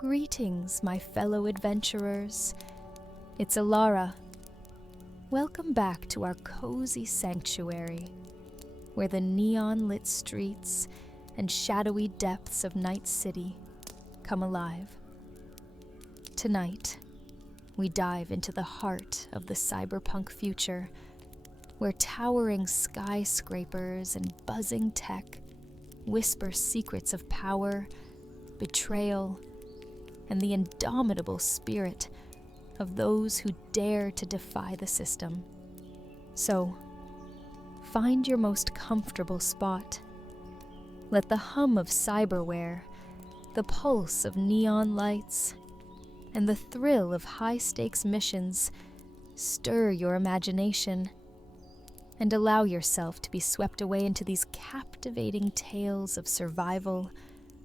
Greetings, my fellow adventurers. It's Elara. Welcome back to our cozy sanctuary, where the neon-lit streets and shadowy depths of Night City come alive. Tonight, we dive into the heart of the cyberpunk future, where towering skyscrapers and buzzing tech whisper secrets of power, betrayal, and the indomitable spirit of those who dare to defy the system. So, find your most comfortable spot. Let the hum of cyberware, the pulse of neon lights, and the thrill of high-stakes missions stir your imagination, and allow yourself to be swept away into these captivating tales of survival,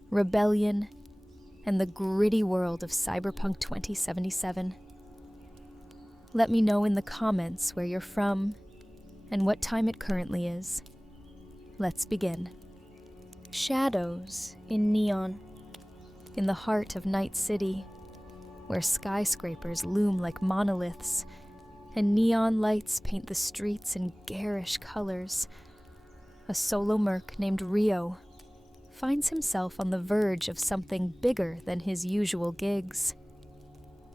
rebellion, and the gritty world of Cyberpunk 2077. Let me know in the comments where you're from and what time it currently is. Let's begin. Shadows in neon. In the heart of Night City, where skyscrapers loom like monoliths and neon lights paint the streets in garish colors, a solo merc named Rio finds himself on the verge of something bigger than his usual gigs.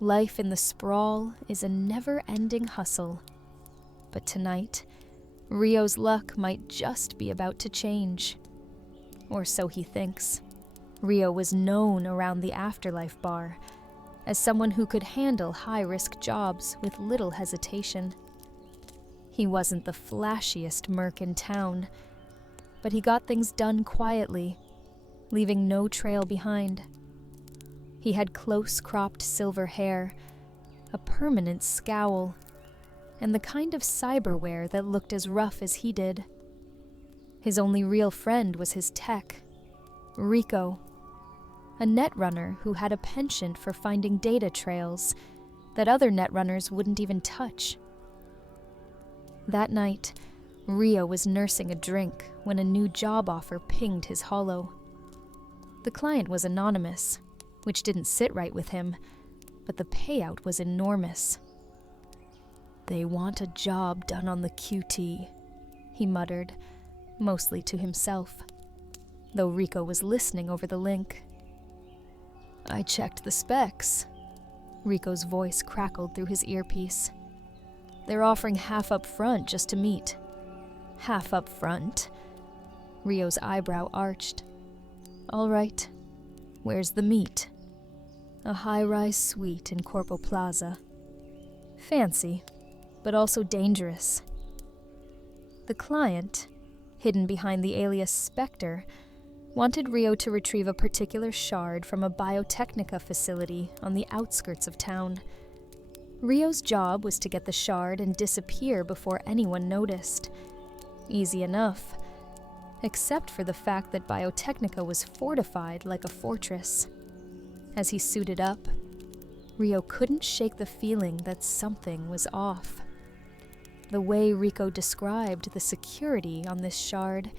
Life in the sprawl is a never-ending hustle, but tonight, Rio's luck might just be about to change. Or so he thinks. Rio was known around the Afterlife bar as someone who could handle high-risk jobs with little hesitation. He wasn't the flashiest merc in town, but he got things done quietly, leaving no trail behind. He had close-cropped silver hair, a permanent scowl, and the kind of cyberware that looked as rough as he did. His only real friend was his tech, Rico, a netrunner who had a penchant for finding data trails that other netrunners wouldn't even touch. That night, Rio was nursing a drink when a new job offer pinged his holo. The client was anonymous, which didn't sit right with him, but the payout was enormous. "They want a job done on the QT," he muttered, mostly to himself, though Rico was listening over the link. "I checked the specs," Rico's voice crackled through his earpiece. "They're offering half up front just to meet." "Half up front?" Rio's eyebrow arched. "All right. Where's the meet?" "A high-rise suite in Corpo Plaza." "Fancy, but also dangerous." The client, hidden behind the alias Spectre, wanted Rio to retrieve a particular shard from a biotechnica facility on the outskirts of town. Rio's job was to get the shard and disappear before anyone noticed. Easy enough, except for the fact that biotechnica was fortified like a fortress. As he suited up, Rio couldn't shake the feeling that something was off. The way Rico described the security on this shard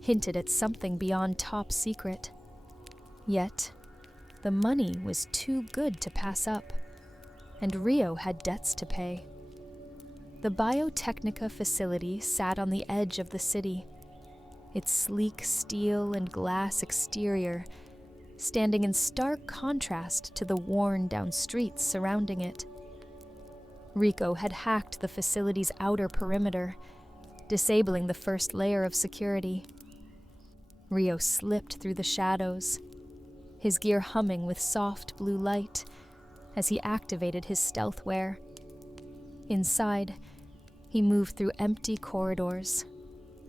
hinted at something beyond top secret. Yet, the money was too good to pass up, and Rio had debts to pay. The biotechnica facility sat on the edge of the city, its sleek steel and glass exterior standing in stark contrast to the worn-down streets surrounding it. Rico had hacked the facility's outer perimeter, disabling the first layer of security. Rio slipped through the shadows, his gear humming with soft blue light as he activated his stealthware. Inside, he moved through empty corridors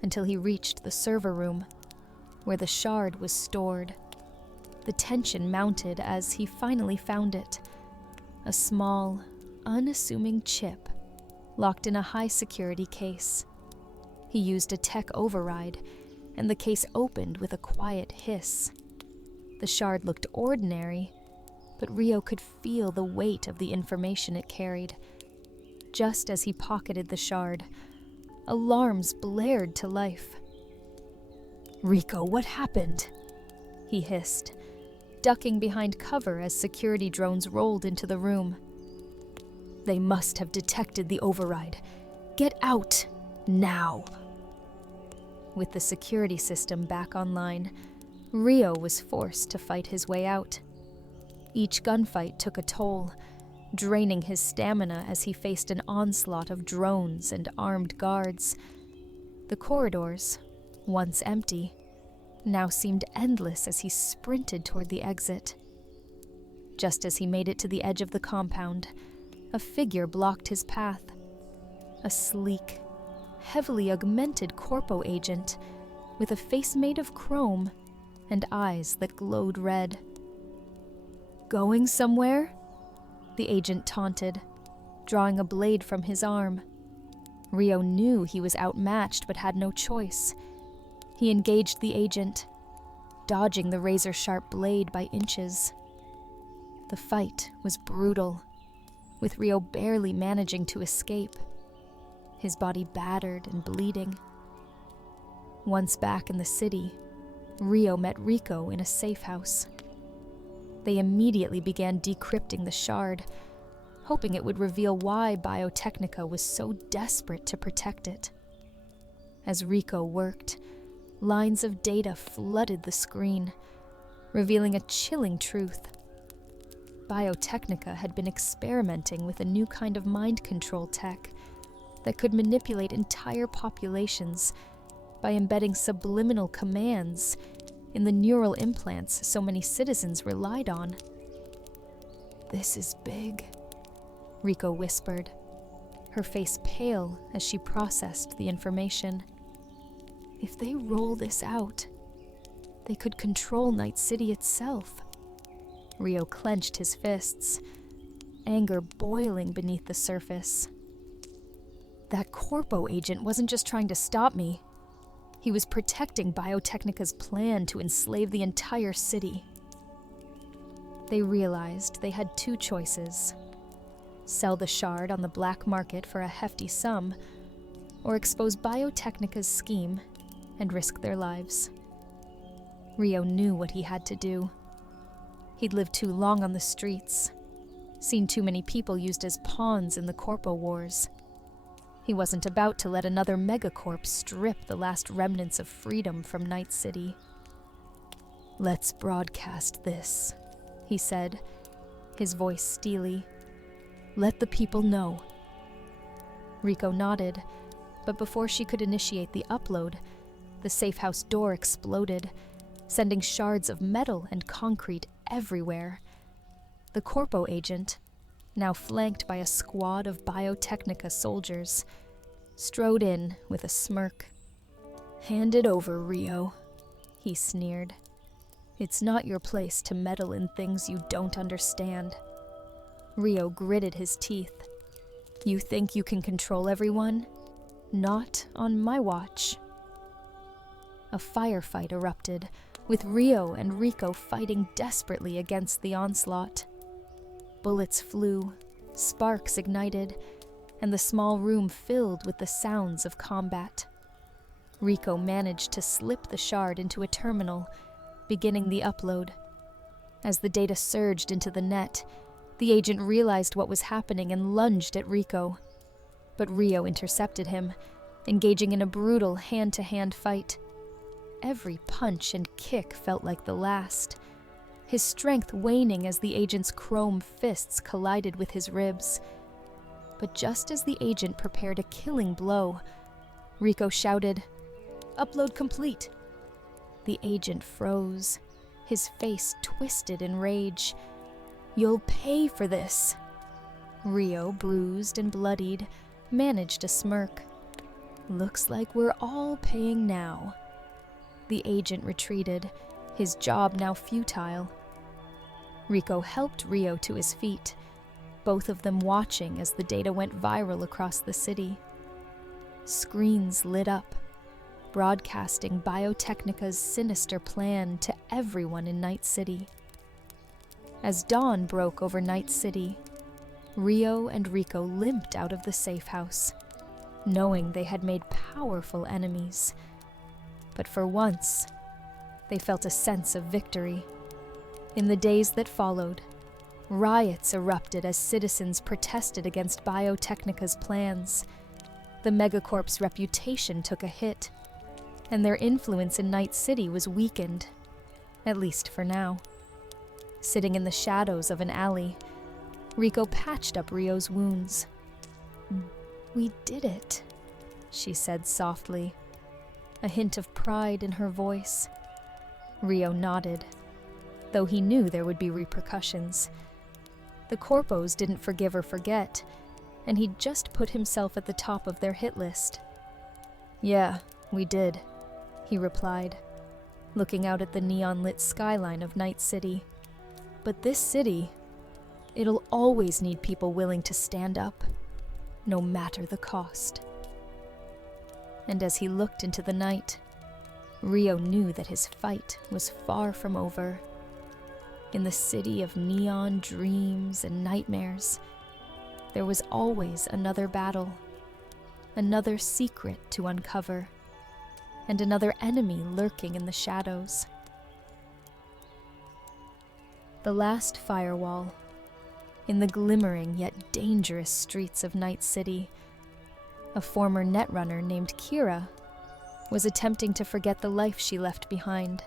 until he reached the server room, where the shard was stored. The tension mounted as he finally found it, a small, unassuming chip locked in a high-security case. He used a tech override, and the case opened with a quiet hiss. The shard looked ordinary, but Rio could feel the weight of the information it carried. Just as he pocketed the shard, alarms blared to life. "Rico, what happened?" he hissed, ducking behind cover as security drones rolled into the room. They must have detected the override. Get out, now. With the security system back online, Rio was forced to fight his way out. Each gunfight took a toll, draining his stamina as he faced an onslaught of drones and armed guards. The corridors, once empty, now seemed endless as he sprinted toward the exit. Just as he made it to the edge of the compound, a figure blocked his path. A sleek, heavily augmented corpo agent with a face made of chrome and eyes that glowed red. Going somewhere? The agent taunted, drawing a blade from his arm. Rio knew he was outmatched but had no choice. He engaged the agent, dodging the razor-sharp blade by inches. The fight was brutal, with Rio barely managing to escape, his body battered and bleeding. Once back in the city, Rio met Rico in a safe house. They immediately began decrypting the shard, hoping it would reveal why Biotechnica was so desperate to protect it. As Rico worked, lines of data flooded the screen, revealing a chilling truth. Biotechnica had been experimenting with a new kind of mind control tech that could manipulate entire populations by embedding subliminal commands in the neural implants so many citizens relied on. "This is big," Rico whispered, her face pale as she processed the information. If they roll this out, they could control Night City itself. Rio clenched his fists, anger boiling beneath the surface. That corpo agent wasn't just trying to stop me. He was protecting Biotechnica's plan to enslave the entire city. They realized they had two choices: sell the shard on the black market for a hefty sum, or expose Biotechnica's scheme and risk their lives. Rio knew what he had to do. He'd lived too long on the streets, seen too many people used as pawns in the corpo wars. He wasn't about to let another megacorp strip the last remnants of freedom from Night City. "Let's broadcast this," he said, his voice steely. "Let the people know." Rico nodded, but before she could initiate the upload, the safe house door exploded, sending shards of metal and concrete everywhere. The corpo agent, now flanked by a squad of Biotechnica soldiers, strode in with a smirk. "Hand it over, Rio," he sneered. "It's not your place to meddle in things you don't understand." Rio gritted his teeth. "You think you can control everyone? Not on my watch." A firefight erupted, with Rio and Rico fighting desperately against the onslaught. Bullets flew, sparks ignited, and the small room filled with the sounds of combat. Rico managed to slip the shard into a terminal, beginning the upload. As the data surged into the net, the agent realized what was happening and lunged at Rico. But Rio intercepted him, engaging in a brutal hand-to-hand fight. Every punch and kick felt like the last, his strength waning as the agent's chrome fists collided with his ribs. But just as the agent prepared a killing blow, Rico shouted, "Upload complete!" The agent froze, his face twisted in rage. "You'll pay for this!" Rio, bruised and bloodied, managed a smirk. "Looks like we're all paying now." The agent retreated, his job now futile. Rico helped Rio to his feet, both of them watching as the data went viral across the city. Screens lit up, broadcasting Biotechnica's sinister plan to everyone in Night City. As dawn broke over Night City, Rio and Rico limped out of the safe house, knowing they had made powerful enemies. But for once, they felt a sense of victory. In the days that followed, riots erupted as citizens protested against Biotechnica's plans. The megacorp's reputation took a hit, and their influence in Night City was weakened, at least for now. Sitting in the shadows of an alley, Rico patched up Rio's wounds. "We did it," she said softly, a hint of pride in her voice. Rio nodded, though he knew there would be repercussions. The Corpos didn't forgive or forget, and he'd just put himself at the top of their hit list. "Yeah, we did," he replied, looking out at the neon-lit skyline of Night City. "But this city, it'll always need people willing to stand up, no matter the cost." And as he looked into the night, Rio knew that his fight was far from over. In the city of neon dreams and nightmares, there was always another battle, another secret to uncover, and another enemy lurking in the shadows. The last firewall. In the glimmering yet dangerous streets of Night City, a former netrunner named Kira was attempting to forget the life she left behind,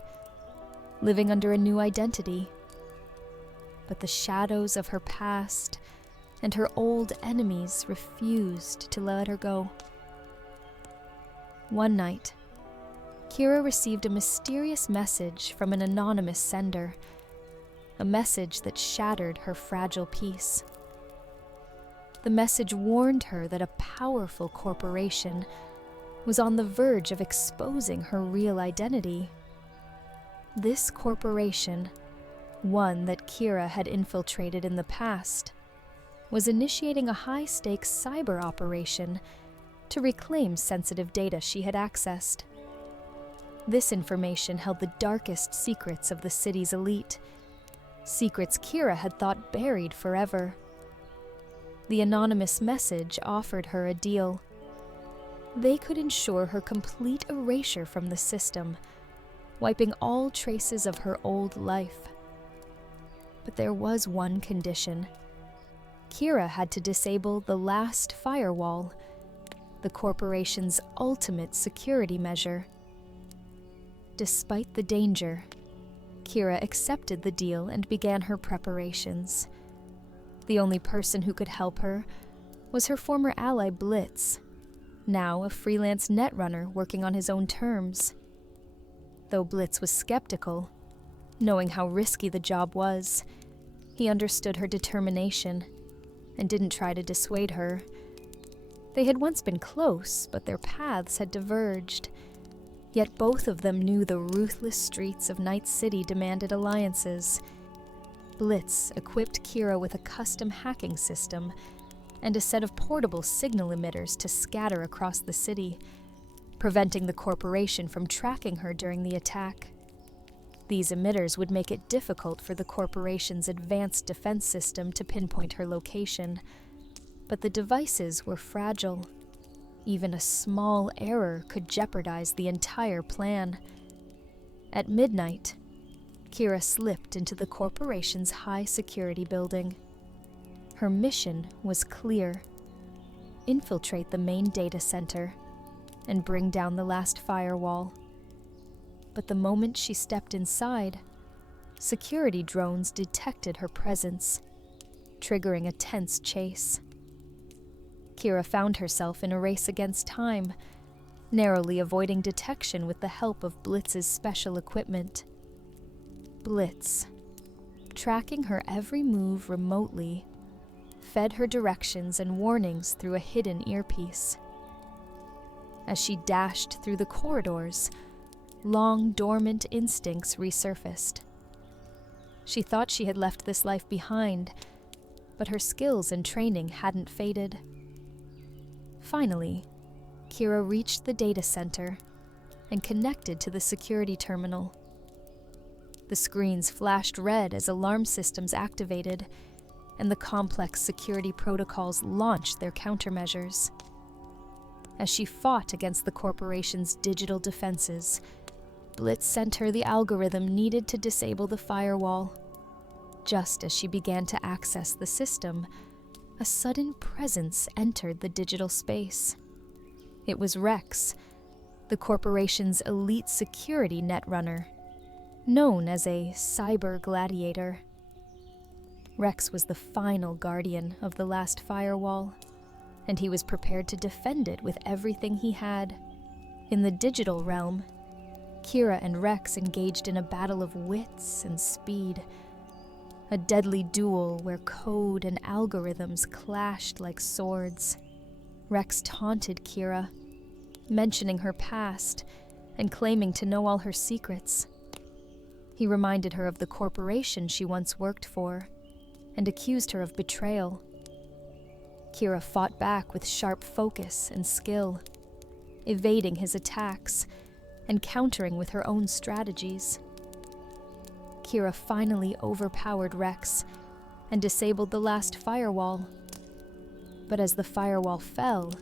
living under a new identity. But the shadows of her past and her old enemies refused to let her go. One night, Kira received a mysterious message from an anonymous sender, a message that shattered her fragile peace. The message warned her that a powerful corporation was on the verge of exposing her real identity. This corporation, one that Kira had infiltrated in the past, was initiating a high-stakes cyber operation to reclaim sensitive data she had accessed. This information held the darkest secrets of the city's elite, secrets Kira had thought buried forever. The anonymous message offered her a deal. They could ensure her complete erasure from the system, wiping all traces of her old life. But there was one condition. Kira had to disable the last firewall, the corporation's ultimate security measure. Despite the danger, Kira accepted the deal and began her preparations. The only person who could help her was her former ally Blitz, now a freelance netrunner working on his own terms. Though Blitz was skeptical, knowing how risky the job was, he understood her determination and didn't try to dissuade her. They had once been close, but their paths had diverged. Yet both of them knew the ruthless streets of Night City demanded alliances. Blitz equipped Kira with a custom hacking system and a set of portable signal emitters to scatter across the city, preventing the corporation from tracking her during the attack. These emitters would make it difficult for the corporation's advanced defense system to pinpoint her location, but the devices were fragile. Even a small error could jeopardize the entire plan. At midnight, Kira slipped into the corporation's high-security building. Her mission was clear: infiltrate the main data center and bring down the last firewall. But the moment she stepped inside, security drones detected her presence, triggering a tense chase. Kira found herself in a race against time, narrowly avoiding detection with the help of Blitz's special equipment. Blitz, tracking her every move remotely, fed her directions and warnings through a hidden earpiece. As she dashed through the corridors, long dormant instincts resurfaced. She thought she had left this life behind, but her skills and training hadn't faded. Finally, Kira reached the data center and connected to the security terminal. The screens flashed red as alarm systems activated, and the complex security protocols launched their countermeasures. As she fought against the corporation's digital defenses, Blitz sent her the algorithm needed to disable the firewall. Just as she began to access the system, a sudden presence entered the digital space. It was Rex, the corporation's elite security netrunner, known as a cyber gladiator. Rex was the final guardian of the last firewall, and he was prepared to defend it with everything he had. In the digital realm, Kira and Rex engaged in a battle of wits and speed, a deadly duel where code and algorithms clashed like swords. Rex taunted Kira, mentioning her past and claiming to know all her secrets. He reminded her of the corporation she once worked for and accused her of betrayal. Kira fought back with sharp focus and skill, evading his attacks and countering with her own strategies. Kira finally overpowered Rex and disabled the last firewall. But as the firewall fell,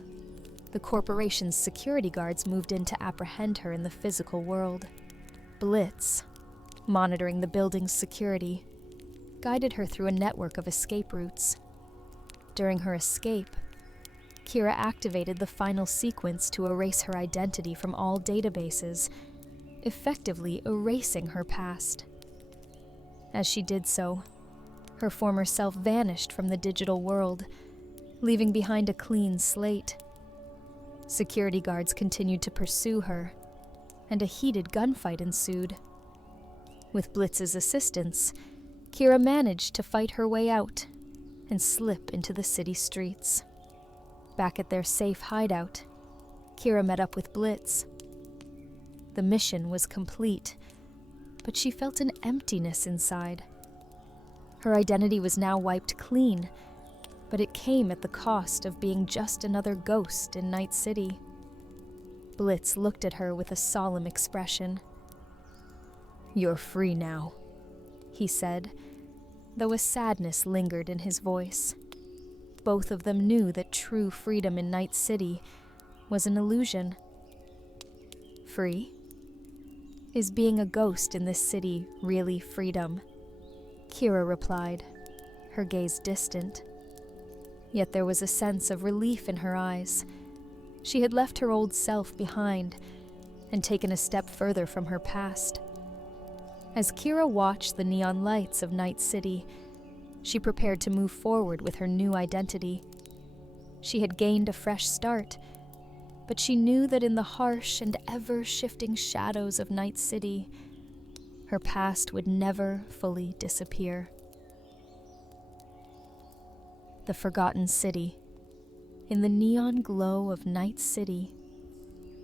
the corporation's security guards moved in to apprehend her in the physical world. Blitz, monitoring the building's security, guided her through a network of escape routes. During her escape, Kira activated the final sequence to erase her identity from all databases, effectively erasing her past. As she did so, her former self vanished from the digital world, leaving behind a clean slate. Security guards continued to pursue her, and a heated gunfight ensued. With Blitz's assistance, Kira managed to fight her way out and slip into the city streets. Back at their safe hideout, Kira met up with Blitz. The mission was complete, but she felt an emptiness inside. Her identity was now wiped clean, but it came at the cost of being just another ghost in Night City. Blitz looked at her with a solemn expression. "You're free now," he said, though a sadness lingered in his voice. Both of them knew that true freedom in Night City was an illusion. Free? Is being a ghost in this city really freedom? Kira replied, her gaze distant. Yet there was a sense of relief in her eyes. She had left her old self behind and taken a step further from her past. As Kira watched the neon lights of Night City, she prepared to move forward with her new identity. She had gained a fresh start, but she knew that in the harsh and ever-shifting shadows of Night City, her past would never fully disappear. The Forgotten City. In the neon glow of Night City,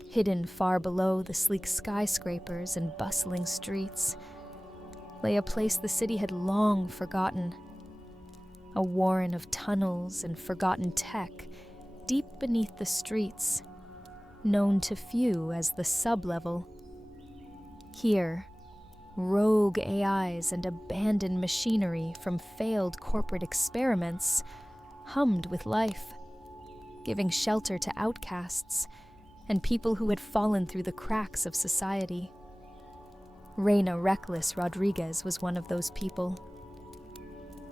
hidden far below the sleek skyscrapers and bustling streets, lay a place the city had long forgotten. A warren of tunnels and forgotten tech deep beneath the streets, known to few as the sublevel. Here, rogue AIs and abandoned machinery from failed corporate experiments hummed with life, giving shelter to outcasts and people who had fallen through the cracks of society. Reina Reckless Rodriguez was one of those people.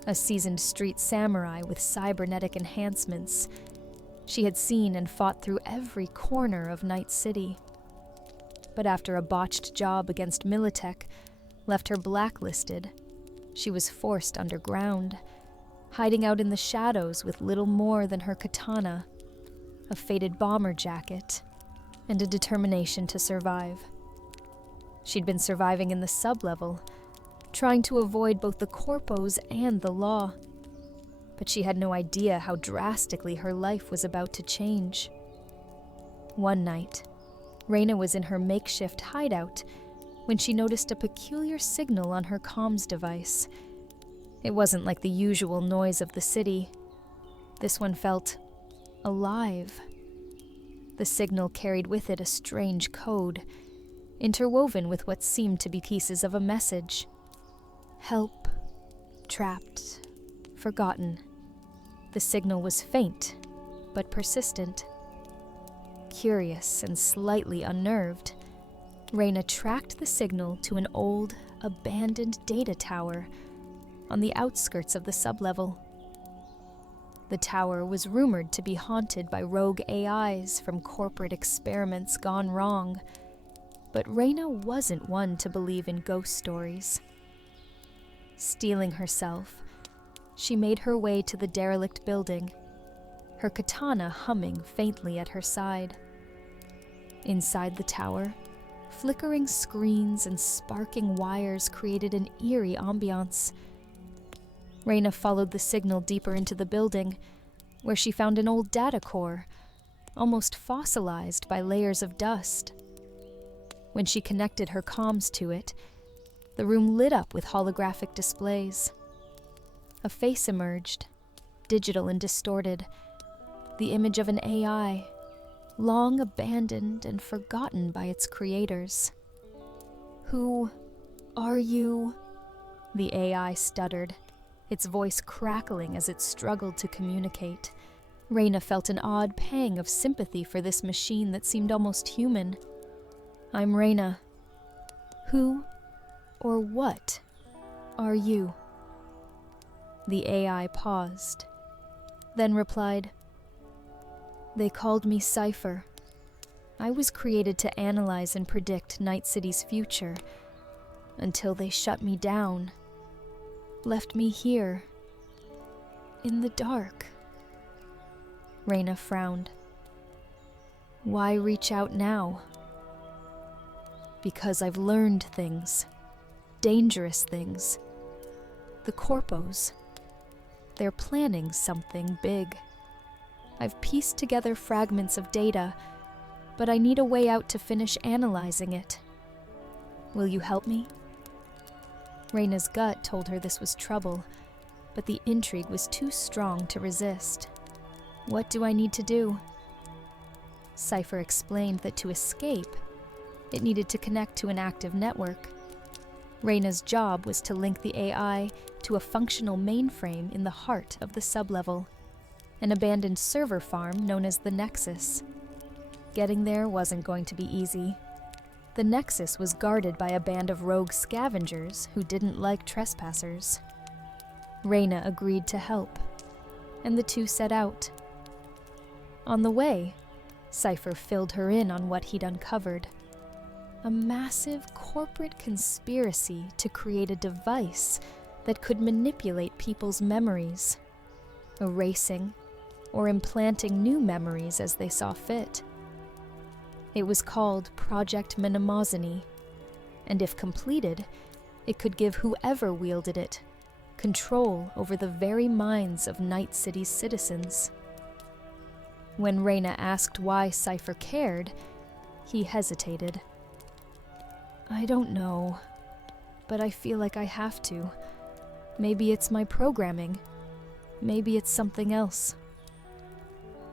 A seasoned street samurai with cybernetic enhancements, she had seen and fought through every corner of Night City. But after a botched job against Militech left her blacklisted, she was forced underground, hiding out in the shadows with little more than her katana, a faded bomber jacket, and a determination to survive. She'd been surviving in the sublevel, trying to avoid both the corpos and the law. But she had no idea how drastically her life was about to change. One night, Reina was in her makeshift hideout when she noticed a peculiar signal on her comms device. It wasn't like the usual noise of the city. This one felt alive. The signal carried with it a strange code, interwoven with what seemed to be pieces of a message. Help, trapped, forgotten. The signal was faint, but persistent. Curious and slightly unnerved, Reina tracked the signal to an old, abandoned data tower on the outskirts of the sublevel. The tower was rumored to be haunted by rogue AIs from corporate experiments gone wrong, but Reyna wasn't one to believe in ghost stories. Steeling herself, she made her way to the derelict building, her katana humming faintly at her side. Inside the tower, flickering screens and sparking wires created an eerie ambience. Reyna followed the signal deeper into the building, where she found an old data core, almost fossilized by layers of dust. When she connected her comms to it, the room lit up with holographic displays. A face emerged, digital and distorted, the image of an AI, long abandoned and forgotten by its creators. "Who are you?" the AI stuttered, its voice crackling as it struggled to communicate. Reyna felt an odd pang of sympathy for this machine that seemed almost human. "I'm Reyna. Who or what are you?" The AI paused, then replied, "They called me Cypher. I was created to analyze and predict Night City's future, until they shut me down, left me here, in the dark." Reyna frowned. "Why reach out now?" "Because I've learned things, dangerous things. The Corpos, they're planning something big. I've pieced together fragments of data, but I need a way out to finish analyzing it. Will you help me?" Reyna's gut told her this was trouble, but the intrigue was too strong to resist. "What do I need to do?" Cypher explained that to escape, it needed to connect to an active network. Reyna's job was to link the AI to a functional mainframe in the heart of the sublevel, an abandoned server farm known as the Nexus. Getting there wasn't going to be easy. The Nexus was guarded by a band of rogue scavengers who didn't like trespassers. Reyna agreed to help, and the two set out. On the way, Cypher filled her in on what he'd uncovered. A massive corporate conspiracy to create a device that could manipulate people's memories, erasing or implanting new memories as they saw fit. It was called Project Mnemosyne, and if completed, it could give whoever wielded it control over the very minds of Night City's citizens. When Reyna asked why Cypher cared, he hesitated. "I don't know, but I feel like I have to. Maybe it's my programming. Maybe it's something else."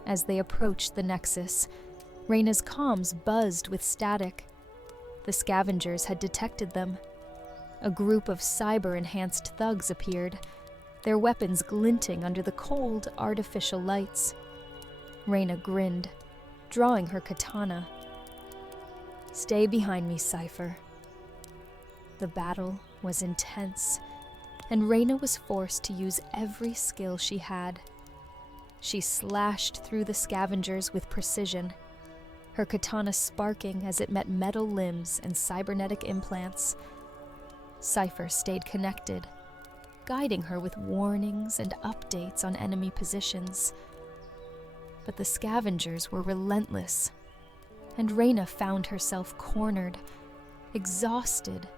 As they approached the Nexus, Reyna's comms buzzed with static. The scavengers had detected them. A group of cyber-enhanced thugs appeared, their weapons glinting under the cold, artificial lights. Reyna grinned, drawing her katana. "Stay behind me, Cypher." The battle was intense, and Reyna was forced to use every skill she had. She slashed through the scavengers with precision, her katana sparking as it met metal limbs and cybernetic implants. Cypher stayed connected, guiding her with warnings and updates on enemy positions. But the scavengers were relentless, and Reyna found herself cornered, exhausted,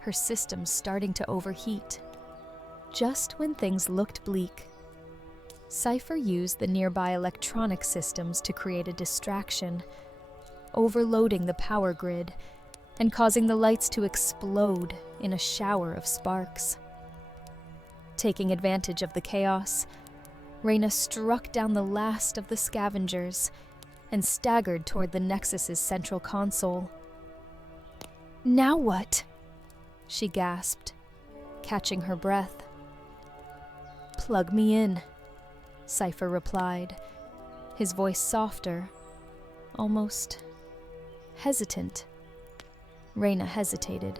her systems starting to overheat. Just when things looked bleak, Cypher used the nearby electronic systems to create a distraction, overloading the power grid and causing the lights to explode in a shower of sparks. Taking advantage of the chaos, Reyna struck down the last of the scavengers and staggered toward the Nexus's central console. "Now what?" she gasped, catching her breath. "Plug me in," Cypher replied, his voice softer, almost hesitant. Reyna hesitated.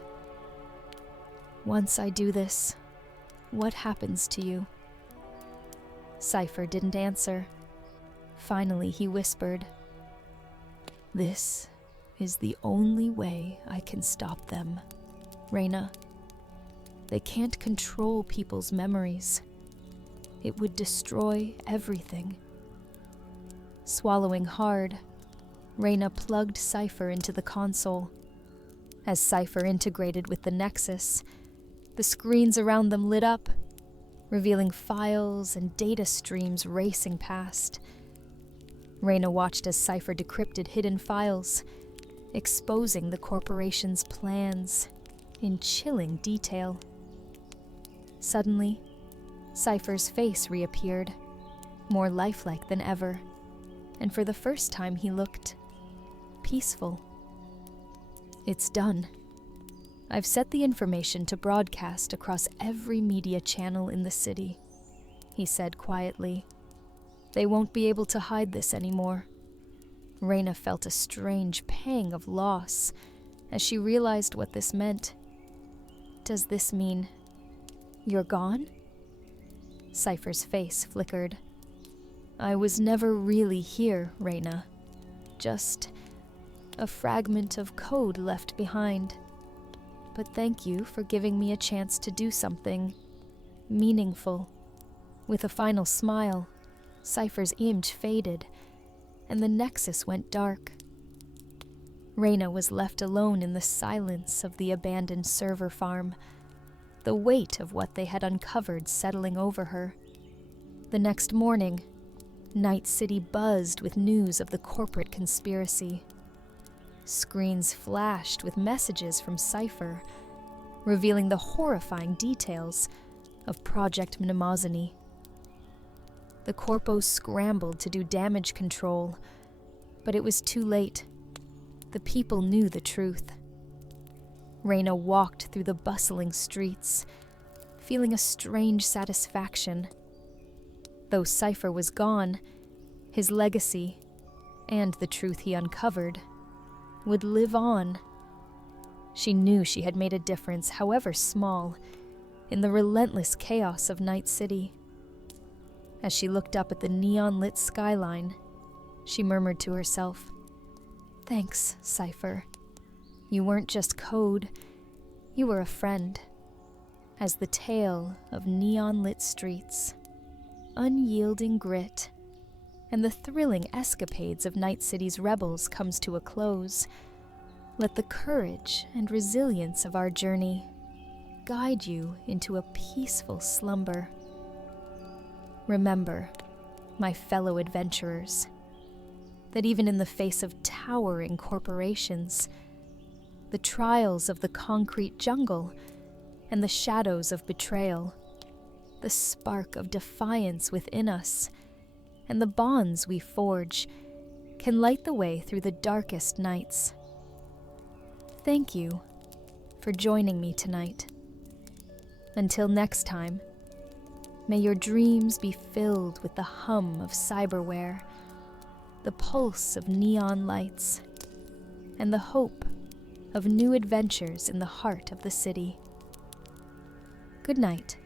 "Once I do this, what happens to you?" Cypher didn't answer. Finally, he whispered, "This is the only way I can stop them, Reyna. They can't control people's memories. It would destroy everything." Swallowing hard, Reyna plugged Cypher into the console. As Cypher integrated with the Nexus, the screens around them lit up, revealing files and data streams racing past. Reyna watched as Cypher decrypted hidden files, exposing the corporation's plans in chilling detail. Suddenly, Cypher's face reappeared, more lifelike than ever, and for the first time he looked peaceful. "It's done. I've set the information to broadcast across every media channel in the city," he said quietly. "They won't be able to hide this anymore." Reyna felt a strange pang of loss as she realized what this meant. "Does this mean you're gone?" Cypher's face flickered. "I was never really here, Reyna. Just a fragment of code left behind. But thank you for giving me a chance to do something meaningful." With a final smile, Cypher's image faded, and the Nexus went dark. Reyna was left alone in the silence of the abandoned server farm, the weight of what they had uncovered settling over her. The next morning, Night City buzzed with news of the corporate conspiracy. Screens flashed with messages from Cypher, revealing the horrifying details of Project Mnemosyne. The corpos scrambled to do damage control, but it was too late. The people knew the truth. Reyna walked through the bustling streets, feeling a strange satisfaction. Though Cypher was gone, his legacy, and the truth he uncovered, would live on. She knew she had made a difference, however small, in the relentless chaos of Night City. As she looked up at the neon-lit skyline, she murmured to herself, "Thanks, Cypher. You weren't just code, you were a friend." As the tale of neon-lit streets, unyielding grit, and the thrilling escapades of Night City's rebels comes to a close, let the courage and resilience of our journey guide you into a peaceful slumber. Remember, my fellow adventurers, that even in the face of towering corporations, the trials of the concrete jungle, and the shadows of betrayal, the spark of defiance within us, and the bonds we forge, can light the way through the darkest nights. Thank you for joining me tonight. Until next time, may your dreams be filled with the hum of cyberware, the pulse of neon lights, and the hope of new adventures in the heart of the city. Good night.